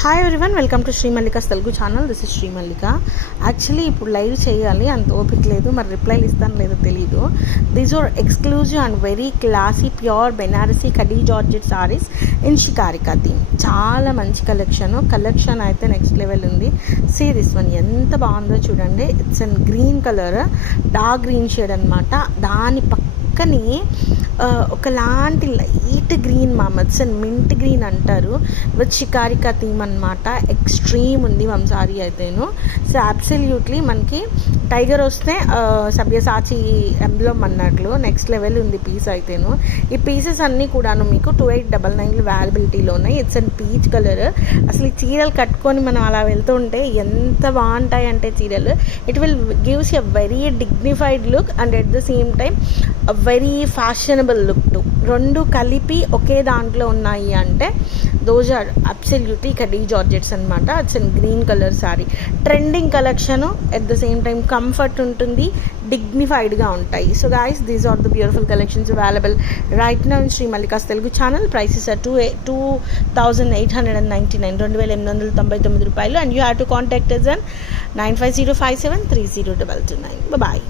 Hi everyone, welcome to Sri Mallika's Telugu channel. This is Sri Mallika. Actually ఇప్పుడు live చేయాలి, అంత ఓపిక లేదు, మరి రిప్లైలు ఇస్తాను లేదో తెలీదు. These are exclusive and very classy pure Banarasi kadi georgette saris in shikargah theme. చాలా మంచి కలెక్షన్ అయితే నెక్స్ట్ లెవెల్ ఉంది. సీ దిస్ వన్ ఎంత బాగుందో చూడండి. It's an green colour, dark green shade అనమాట. దాని పక్కనే ఒకలాంటి light green it's and mint green అంటారు, విత్ షికారికా థీమ్ అనమాట. ఎక్స్ట్రీమ్ ఉంది మన సారీ అయితేను. సో అబ్సల్యూట్లీ మనకి టైగర్ వస్తే సబ్యసాచి ఎంబ్లమ్ అన్నట్లు నెక్స్ట్ లెవెల్ ఉంది పీస్ అయితేను. ఈ పీసెస్ అన్నీ కూడాను మీకు 2899 అవైలబిలిటీలో ఉన్నాయి. It's and peach colour. అసలు ఈ చీరలు కట్టుకొని మనం అలా వెళ్తూ ఉంటే ఎంత బాగుంటాయి అంటే చీరలు, it will gives a very dignified look and at the same time very fashionable look too. రెండు కలిపి ఒకే దాంట్లో ఉన్నాయి అంటే those are absolutely kadi georgettes అనమాట. It's and green colour sari. Trending collection, at the same time comfort ఉంటుంది, డిగ్నిఫైడ్గా ఉంటాయి. So guys, these are the beautiful collections available right now in Sri Mallika's Telugu channel. Prices are 2899, 2899 రూపాయలు. And you have to contact us on 9505730229. Bye bye.